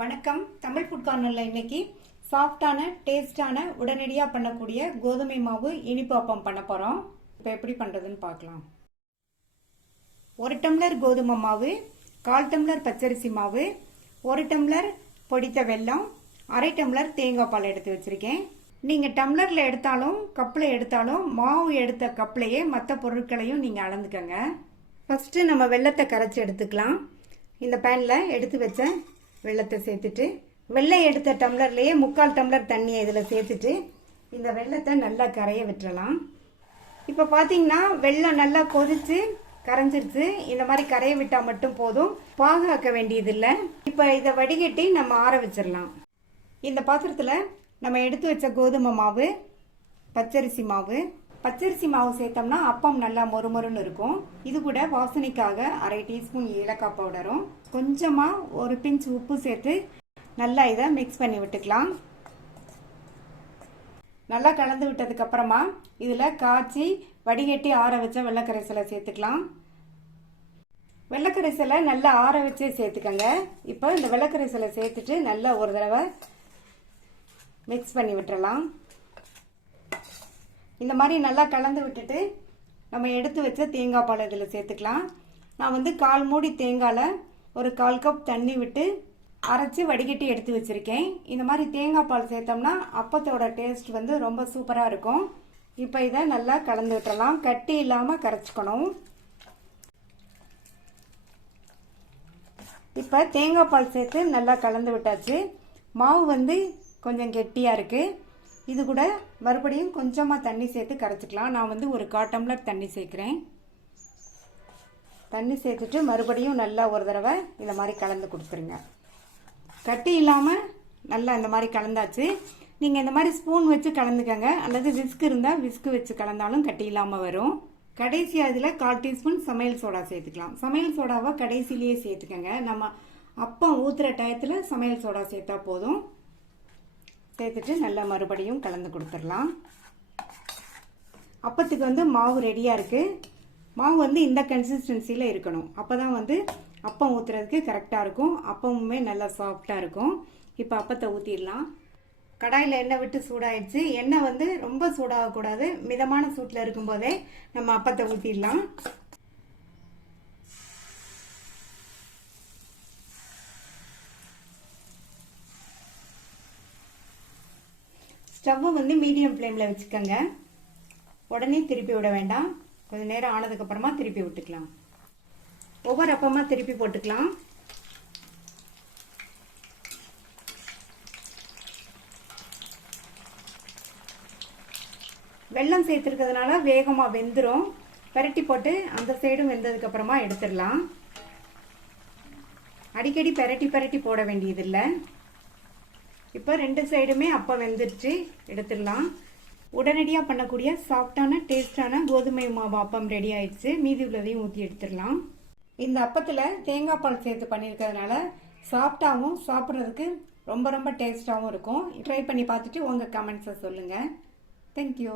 வணக்கம். தமிழ் ஃபுட் கார்னர்ல இன்னைக்கு சாஃப்டான டேஸ்டான உடனடியாக பண்ணக்கூடிய கோதுமை மாவு இனிப்பு அப்பம் பண்ண போகிறோம். இப்போ எப்படி பண்ணுறதுன்னு பார்க்கலாம். 1 டம்ளர் கோதுமை மாவு, 1/4 டம்ளர் பச்சரிசி மாவு, 1 டம்ளர் பொடித்த வெல்லம், 1/2 டம்ளர் தேங்காய் பால் எடுத்து வச்சுருக்கேன். நீங்கள் டம்ளரில் எடுத்தாலும் கப்பில் எடுத்தாலும் மாவு எடுத்த கப்லையே மற்ற பொருட்களையும் நீங்கள் அளந்துக்கங்க. ஃபஸ்ட்டு நம்ம வெல்லத்தை கரைச்சி எடுத்துக்கலாம். இந்த பேனில் எடுத்து வச்ச வெல்லத்தை சேர்த்துட்டு வெள்ளை எடுத்த டம்ளர்லேயே 3/4 டம்ளர் தண்ணியை இதில் சேர்த்துட்டு இந்த வெல்லத்தை நல்லா கரைய விட்டுறலாம். இப்போ பார்த்தீங்கன்னா வெல்லம் நல்லா கொதித்து கரைஞ்சிருச்சு. இந்த மாதிரி கரைய விட்டால் மட்டும் போதும், பாகாக்க வேண்டியதில்லை. இப்போ இதை வடிகட்டி நம்ம ஆற வச்சிடலாம். இந்த பாத்திரத்தில் நம்ம எடுத்து வச்ச கோதுமை மாவு, பச்சரிசி மாவு சேர்த்தோம்னா அப்பம் நல்லா மொறுமொறுன்னு இருக்கும். இது கூட வாசனைக்காக 1/2 டீஸ்பூன் ஏலக்காய் பவுடரும் கொஞ்சமாக 1 பிஞ்ச் உப்பு சேர்த்து நல்லா இதை மிக்ஸ் பண்ணி விட்டுக்கலாம். நல்லா கலந்து விட்டதுக்கு அப்புறமா இதில் காய்ச்சி வடிகட்டி ஆற வச்ச வெள்ளைக்கரைசலை சேர்த்துக்கலாம். வெள்ளைக்கரைசலை நல்லா ஆற வச்சு சேர்த்துக்கங்க. இப்போ இந்த வெள்ளைக்கரைசலை சேர்த்துட்டு நல்லா ஒரு தடவை மிக்ஸ் பண்ணி விட்டுறலாம். இந்த மாதிரி நல்லா கலந்து விட்டுட்டு நம்ம எடுத்து வச்ச தேங்காய் பால் இதில் சேர்த்துக்கலாம். நான் 1/4 மூடி தேங்காயில் ஒரு 1/4 கப் தண்ணி விட்டு அரைச்சி வடிகட்டி எடுத்து வச்சுருக்கேன். இந்த மாதிரி தேங்காய் பால் சேர்த்தோம்னா அப்பத்தோட டேஸ்ட் ரொம்ப சூப்பராக இருக்கும். இப்போ இதை நல்லா கலந்து விட்டுறலாம். கட்டி இல்லாமல் கரைச்சிக்கணும். இப்போ தேங்காய் பால் சேர்த்து நல்லா கலந்து விட்டாச்சு. மாவு கொஞ்சம் கெட்டியாக இருக்குது. இது கூட மறுபடியும் கொஞ்சமாக தண்ணி சேர்த்து கரைச்சிக்கலாம். நான் 1 1/4 டம்ளர் தண்ணி சேர்க்குறேன். தண்ணி சேர்த்துட்டு மறுபடியும் நல்லா ஒரு தடவை இந்த மாதிரி கலந்து கொடுத்துருங்க. கட்டி இல்லாமல் நல்லா இந்த மாதிரி கலந்தாச்சு. நீங்கள் இந்த மாதிரி ஸ்பூன் வச்சு கலந்துக்கங்க, அல்லது விஸ்க் இருந்தால் விஸ்க் வச்சு கலந்தாலும் கட்டி இல்லாமல் வரும். கடைசியாக இதில் 1/4 டீஸ்பூன் சமையல் சோடா சேர்த்துக்கலாம். சமையல் சோடாவை கடைசிலேயே சேர்த்துக்கங்க. நம்ம அப்பம் ஊற்றுற டயத்தில் சமையல் சோடா சேர்த்தா போதும். சேர்த்துட்டு நல்லா மறுபடியும் கலந்து கொடுத்துடலாம். அப்பத்துக்கு மாவு ரெடியாக இருக்குது. மாவு இந்த கன்சிஸ்டன்சியில் இருக்கணும். அப்போ தான் அப்பம் ஊற்றுறதுக்கு கரெக்டாக இருக்கும். அப்பமுமே நல்லா சாஃப்டாக இருக்கும். இப்போ அப்பத்தை ஊற்றிடலாம். கடாயில் எண்ணெய் விட்டு சூடாயிடுச்சு. எண்ணெய் ரொம்ப சூடாகக்கூடாது. மிதமான சூட்டில் இருக்கும்போதே நம்ம அப்பத்தை ஊற்றிடலாம். ஸ்டவ்வை மீடியம் ஃப்ளேமில் வச்சுக்கோங்க. உடனே திருப்பி விட வேண்டாம். கொஞ்சம் நேரம் ஆனதுக்கப்புறமா திருப்பி விட்டுக்கலாம். ஒவ்வொரு அப்பமாக திருப்பி போட்டுக்கலாம். வெல்லம் சேர்த்துருக்கிறதுனால வேகமாக வெந்துடும். பரட்டி போட்டு அந்த சைடும் வெந்ததுக்கப்புறமா எடுத்துடலாம். அடிக்கடி பரட்டி போட வேண்டியதில்லை. இப்போ 2 சைடுமே அப்பம் வெந்துருச்சு, எடுத்துடலாம். உடனடியாக பண்ணக்கூடிய சாஃப்டான டேஸ்டான கோதுமை மாவு அப்பம் ரெடி ஆயிடுச்சு. மீதி உள்ளதையும் ஊற்றி எடுத்துடலாம். இந்த அப்பத்தில் தேங்காய் பால் சேர்த்து பண்ணியிருக்கிறதுனால சாஃப்டாகவும் சாப்பிட்றதுக்கு ரொம்ப டேஸ்டாகவும் இருக்கும். ட்ரை பண்ணி பார்த்துட்டு உங்கள் கமெண்ட்ஸை சொல்லுங்கள். தேங்க்யூ.